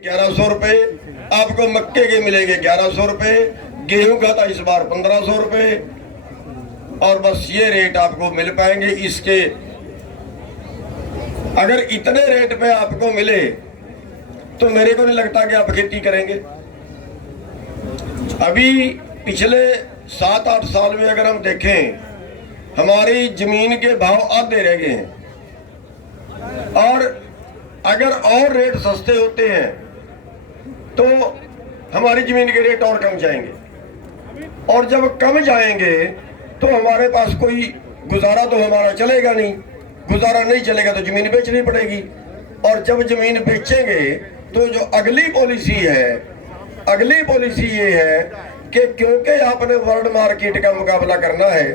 1100 रुपए आपको मक्के के मिलेंगे 1100 रुपए, गेहूं का था इस बार 1500 रुपए और बस ये रेट आपको मिल पाएंगे। इसके अगर इतने रेट पे आपको मिले तो मेरे को नहीं लगता कि आप खेती करेंगे। अभी पिछले 7-8 साल में अगर हम देखें हमारी जमीन के भाव आधे रह गए हैं और अगर और रेट सस्ते होते हैं तो हमारी जमीन के रेट और कम जाएंगे और जब कम जाएंगे तो हमारे पास कोई गुजारा तो हमारा चलेगा नहीं, गुजारा नहीं चलेगा तो जमीन बेचनी पड़ेगी और जब जमीन बेचेंगे तो जो अगली पॉलिसी ये है कि क्योंकि आपने वर्ल्ड मार्केट का मुकाबला करना है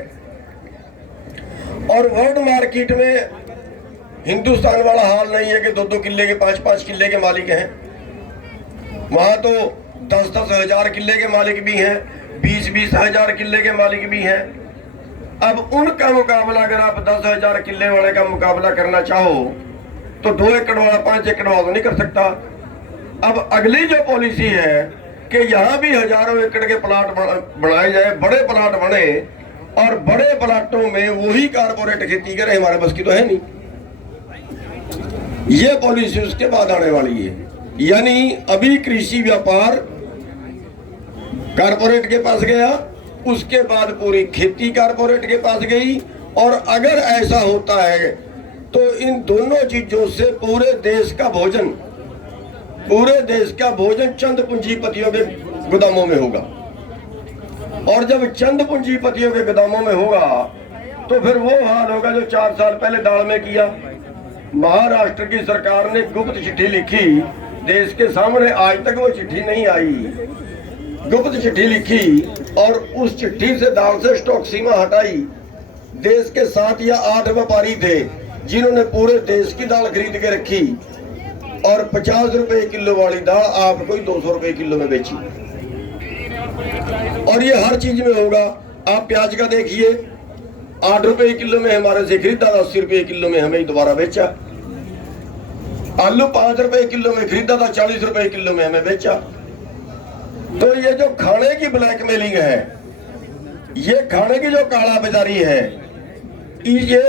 और वर्ल्ड मार्केट में हिंदुस्तान वाला हाल नहीं है कि 2-2 किल्ले के 5-5 किल्ले के मालिक हैं। वहां तो 10-10 हजार किल्ले के मालिक भी हैं, 20-20 हजार किल्ले के मालिक भी हैं। अब उनका मुकाबला अगर आप 10 हजार किल्ले वाले का मुकाबला करना चाहो तो 2 एकड़ वाला 5 एकड़ वाला तो नहीं कर सकता। अब अगली जो पॉलिसी है कि यहाँ भी हजारों एकड़ के प्लाट बनाए जाए, बड़े प्लाट बने और बड़े प्लाटों में वही कारपोरेट खेती करे, हमारे बस की तो है नहीं। ये पॉलिसी उसके बाद आने वाली है, यानी अभी कृषि व्यापार कारपोरेट के पास गया, उसके बाद पूरी खेती कारपोरेट के पास गई और अगर ऐसा होता है तो इन दोनों चीजों से पूरे देश का भोजन चंद पूंजीपतियों के गोदामों में होगा और जब चंद पूंजीपतियों के गोदामों में होगा तो फिर वो हाल होगा जो 4 साल पहले दाल में किया। महाराष्ट्र की सरकार ने गुप्त चिट्ठी लिखी देश के सामने, आज तक वो चिट्ठी नहीं आई। गुप्त चिट्ठी लिखी और उस चिट्ठी से दाल से स्टॉक सीमा हटाई। देश के 7 या 8 व्यापारी थे जिन्होंने पूरे देश की दाल खरीद के रखी और 50 रुपए किलो वाली दाल आपको ही 200 रुपए किलो में बेची। और ये हर चीज में होगा। आप प्याज का देखिए, 8 रुपए किलो में हमारे से खरीदा, 80 रुपए किलो में हमें दोबारा बेचा। आलू 5 रुपए किलो में खरीदा था, 40 रुपए किलो में हमें बेचा। तो ये जो खाने की ब्लैकमेलिंग है, ये खाने की जो काला बाजारी है, ये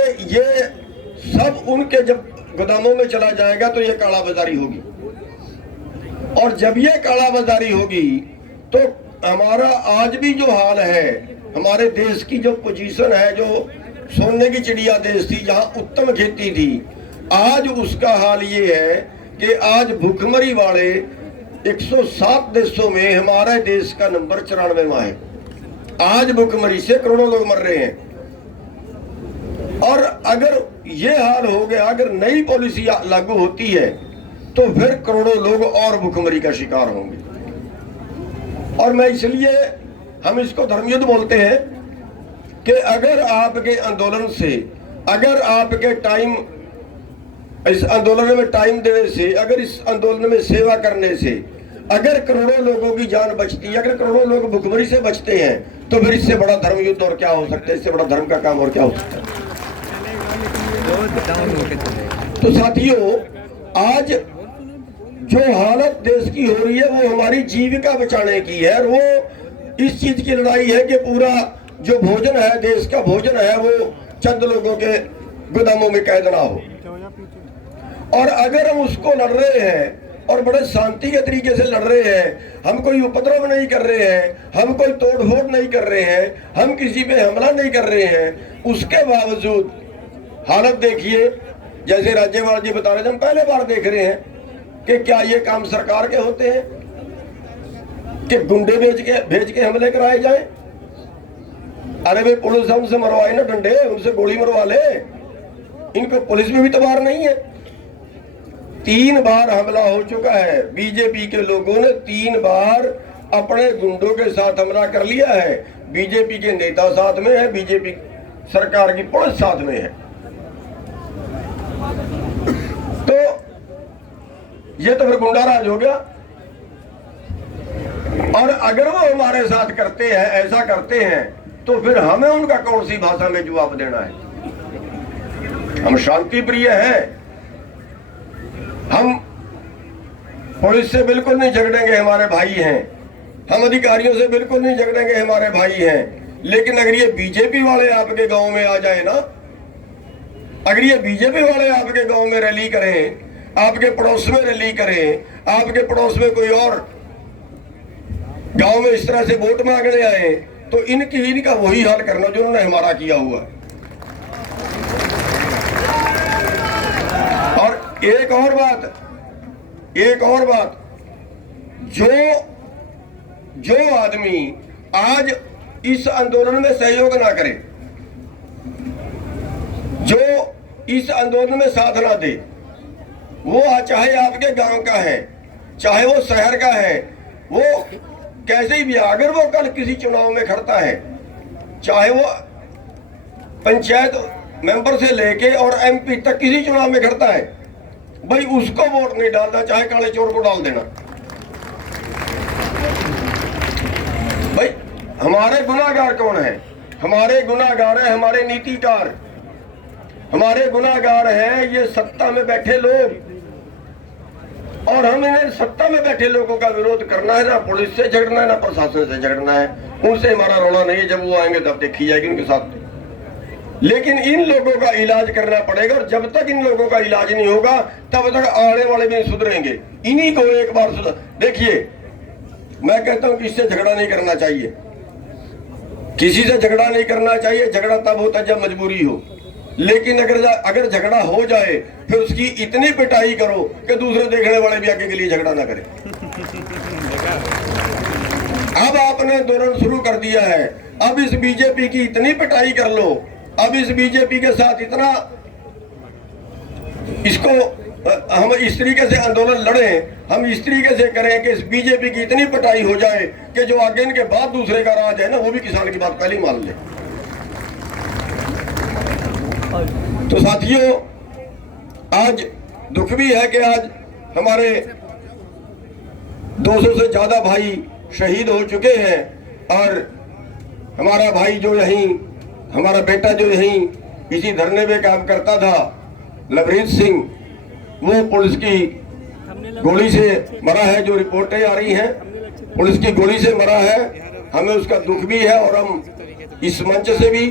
सब उनके जब गोदामों में चला जाएगा तो ये काला बाजारी होगी और जब ये काला बाजारी होगी तो हमारा आज भी जो हाल है, हमारे देश की जो पोजीशन है, जो सोने की चिड़िया देश थी जहां उत्तम खेती थी, आज उसका हाल ये है कि आज भूखमरी वाले 107 देशों में हमारे देश का नंबर 94वां है। आज भूखमरी से करोड़ों लोग मर रहे हैं और अगर ये हाल हो गया, अगर नई पॉलिसी लागू होती है तो फिर करोड़ों लोग और भूखमरी का शिकार होंगे। और मैं इसलिए हम इसको धर्मयुद्ध बोलते हैं कि अगर आपके आंदोलन से, अगर आपके टाइम, इस आंदोलन में टाइम देने से, अगर इस आंदोलन में सेवा करने से अगर करोड़ों लोगों की जान बचती है, अगर करोड़ों लोग भुखमरी से बचते हैं तो फिर इससे बड़ा धर्म युद्ध और क्या हो सकता है, इससे बड़ा धर्म का काम और क्या हो सकता है। तो साथियों, आज जो हालत देश की हो रही है वो हमारी जीविका बचाने की है और वो इस चीज की लड़ाई है कि पूरा जो भोजन है, देश का भोजन है, वो चंद लोगों के गोदामों में कैद ना हो। और अगर हम उसको लड़ रहे हैं और बड़े शांति के तरीके से लड़ रहे हैं, हम कोई उपद्रव नहीं कर रहे हैं, हम कोई तोड़फोड़ नहीं कर रहे हैं, हम किसी पे हमला नहीं कर रहे हैं, उसके बावजूद हालत देखिए, जैसे राज्यपाल जी बता रहे थे, हम पहले बार देख रहे हैं कि क्या ये काम सरकार के होते हैं कि गुंडे भेज के हमले कराए जाए। अरे भाई, पुलिस हमसे मरवाए ना डंडे, उनसे गोली मरवा ले, इनको पुलिस में भी तबार नहीं है। 3 बार हमला हो चुका है, बीजेपी के लोगों ने 3 बार अपने गुंडों के साथ हमला कर लिया है। बीजेपी के नेता साथ में है, बीजेपी सरकार की पुलिस साथ में है। तो ये तो फिर गुंडा राज हो गया। और अगर वो हमारे साथ करते हैं, ऐसा करते हैं, तो फिर हमें उनका कौन सी भाषा में जवाब देना है। हम शांति प्रिय हैं, हम पुलिस से बिल्कुल नहीं झगड़ेंगे, हमारे भाई हैं। हम अधिकारियों से बिल्कुल नहीं झगड़ेंगे, हमारे भाई हैं। लेकिन अगर ये बीजेपी वाले आपके गांव में आ जाए ना, अगर ये बीजेपी वाले आपके गांव में रैली करें, आपके पड़ोस में रैली करें, आपके पड़ोस में कोई और गांव में इस तरह से वोट मांगने आए, तो इनका वही हाल करना जो उन्होंने हमारा किया हुआ है। और एक और बात, जो आदमी आज इस आंदोलन में सहयोग ना करे, जो इस आंदोलन में साथ ना दे, वो चाहे आपके गांव का है, चाहे वो शहर का है, वो कैसे भी, अगर वो कल किसी चुनाव में खड़ता है, चाहे वो पंचायत मेंबर से लेके और एमपी तक किसी चुनाव में खड़ता है, भाई उसको वोट नहीं डालना, चाहे काले चोर को डाल देना। भाई हमारे गुनाहगार कौन है? हमारे गुनाहगार है हमारे नीतिकार, हमारे गुनाहगार हैं ये सत्ता में बैठे लोग। और हम इन्हें सत्ता में बैठे लोगों का विरोध करना है, ना पुलिस से झगड़ना है, ना प्रशासन से झगड़ना है। उनसे हमारा रोना नहीं है, जब वो आएंगे तब देखी जाएगी उनके साथ। लेकिन इन लोगों का इलाज करना पड़ेगा, और जब तक इन लोगों का इलाज नहीं होगा तब तक आने वाले भी सुधरेंगे। इन्हीं को एक बार सुधर, देखिए मैं कहता हूं कि इससे झगड़ा नहीं करना चाहिए, किसी से झगड़ा नहीं करना चाहिए। झगड़ा तब होता है जब मजबूरी हो, लेकिन अगर झगड़ा हो जाए फिर उसकी इतनी पिटाई करो कि दूसरे देखने वाले भी आगे के लिए झगड़ा ना करें। अब आपने आंदोलन शुरू कर दिया है, अब इस बीजेपी की इतनी पिटाई कर लो, अब इस बीजेपी के साथ इतना इसको हम इस तरीके से आंदोलन लड़ें, हम इस तरीके से करें कि इस बीजेपी की इतनी पिटाई हो जाए कि जो आगे इनके बाद दूसरे का राज है ना, वो भी किसान की बात पहले ही मान ले। तो साथियों, आज दुख भी है कि आज हमारे 200 से ज्यादा भाई शहीद हो चुके हैं, और हमारा भाई जो यहीं, हमारा बेटा जो यहीं इसी धरने में काम करता था, लवरीत सिंह, वो पुलिस की गोली से मरा है। जो रिपोर्टें आ रही हैं, पुलिस की गोली से मरा है। हमें उसका दुख भी है, और हम इस मंच से भी,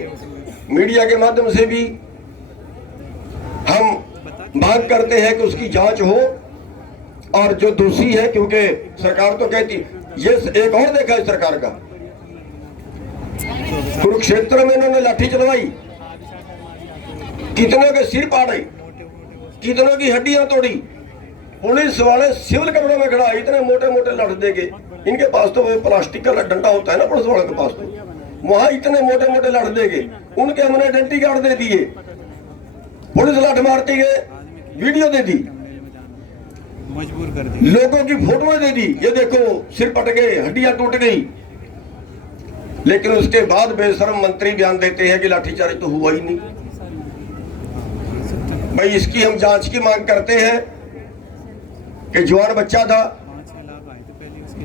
मीडिया के माध्यम से भी हम मांग करते हैं कि उसकी जांच हो, और जो दोषी है, क्योंकि सरकार तो कहती, ये एक और देखा है सरकार का, कुरुक्षेत्र में इन्होंने लाठी चलवाई, कितनों के सिर फाड़े, कितनों की हड्डियां तोड़ी। पुलिस वाले सिविल कपड़ों में खड़ा, इतने मोटे मोटे लठ देके, इनके पास तो वो प्लास्टिक का डंडा होता है ना पुलिस वालों के पास, तो वहां इतने मोटे मोटे लठ देके उनके हमने आइडेंटिटी कार्ड दे दिए, पुलिस लाठ मारती गए, वीडियो दे दी, मजबूर कर दी, लोगों की फोटोएं दे दी, ये देखो सिर पट गए, हड्डियां टूट गई। लेकिन उसके बाद बेशर्म मंत्री बयान देते हैं कि लाठीचार्ज तो हुआ ही नहीं। भाई इसकी हम जांच की मांग करते हैं कि जवान बच्चा था,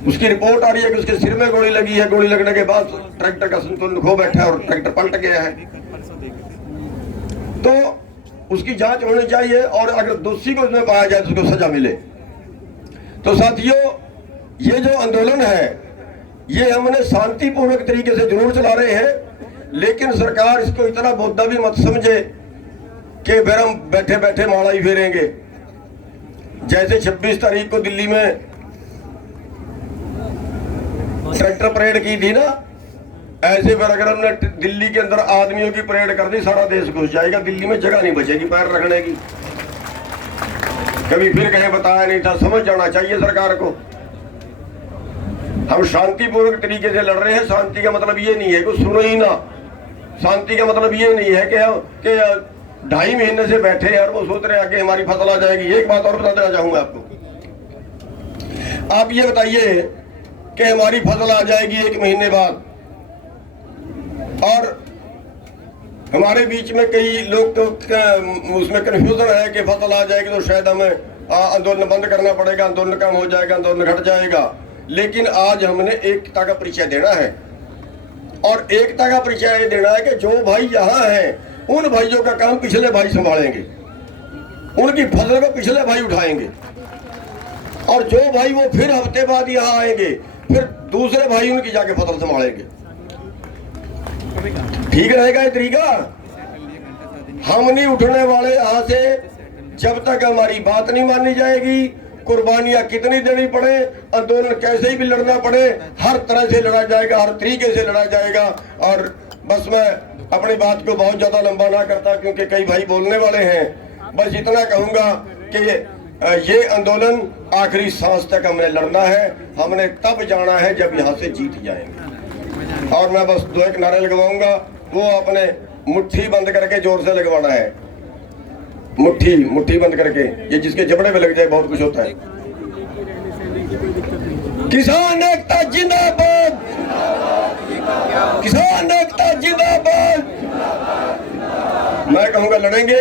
उसकी रिपोर्ट आ रही है कि उसके सिर में गोली लगी है, गोली लगने के बाद ट्रैक्टर का संतुलन खो बैठा है और ट्रैक्टर पलट गया है। तो उसकी जांच होनी चाहिए, और अगर दोषी को उसमें पाया जाए तो उसको सजा मिले। तो साथियों, ये जो आंदोलन है ये हमने शांतिपूर्वक तरीके से जरूर चला रहे हैं, लेकिन सरकार इसको इतना मुद्दा भी मत समझे कि फिर हम बैठे बैठे माला ही फेरेंगे। जैसे 26 तारीख को दिल्ली में ट्रैक्टर परेड की थी ना, ऐसे फिर अगर हमने दिल्ली के अंदर आदमियों की परेड कर दी, सारा देश घुस जाएगा, दिल्ली में जगह नहीं बचेगी पैर रखने की। कभी फिर कहीं बताया नहीं था, समझ जाना चाहिए सरकार को। हम शांतिपूर्वक तरीके से लड़ रहे हैं। शांति का मतलब ये नहीं है कि सुनो ही ना, शांति का मतलब ये नहीं है कि 2.5 महीने से बैठे हैं और वो सोच रहे हैं कि हमारी फसल आ जाएगी। एक बात और बता देना चाहूंगा आपको, आप ये बताइए कि हमारी फसल आ जाएगी 1 महीने बाद, और हमारे बीच में कई लोग तो उसमें कंफ्यूजन है कि फसल आ जाएगी तो शायद हमें आंदोलन बंद करना पड़ेगा, आंदोलन कम हो जाएगा, आंदोलन घट जाएगा। लेकिन आज हमने एकता का परिचय देना है, और एकता का परिचय देना है कि जो भाई यहाँ हैं उन भाइयों का काम पिछले भाई संभालेंगे, उनकी फसल को पिछले भाई उठाएंगे। और जो भाई वो फिर हफ्ते बाद यहाँ आएंगे, फिर दूसरे भाई उनकी जाके फसल संभालेंगे। ठीक रहेगा ये तरीका? हम नहीं उठने वाले यहाँ से जब तक हमारी बात नहीं मानी जाएगी। कुर्बानियां कितनी देनी पड़े, आंदोलन कैसे ही भी लड़ना पड़े, हर तरह से लड़ा जाएगा, हर तरीके से लड़ा जाएगा। और बस मैं अपनी बात को बहुत ज्यादा लंबा ना करता क्योंकि कई भाई बोलने वाले हैं। बस इतना कहूंगा कि ये आंदोलन आखिरी सांस तक हमने लड़ना है। हमने तब जाना है जब यहाँ से जीत जाएंगे। और मैं बस दो एक नारे लगवाऊंगा, वो अपने मुट्ठी बंद करके जोर से लगवाना है। मुट्ठी बंद करके, ये जिसके जबड़े में लग जाए बहुत कुछ होता है। किसान एकता जिंदाबाद, किसान एकता जिंदाबाद। मैं कहूंगा लड़ेंगे,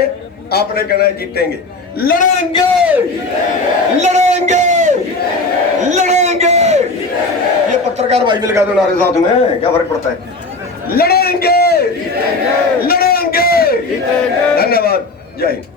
आपने कहना है जीतेंगे। लड़ेंगे लड़ेंगे लड़ेंगे। ये पत्रकार भाई भी लगा दो नारे साथ में, क्या फर्क पड़ता है। लड़ेंगे लड़ेंगे। धन्यवाद, जय हिंद।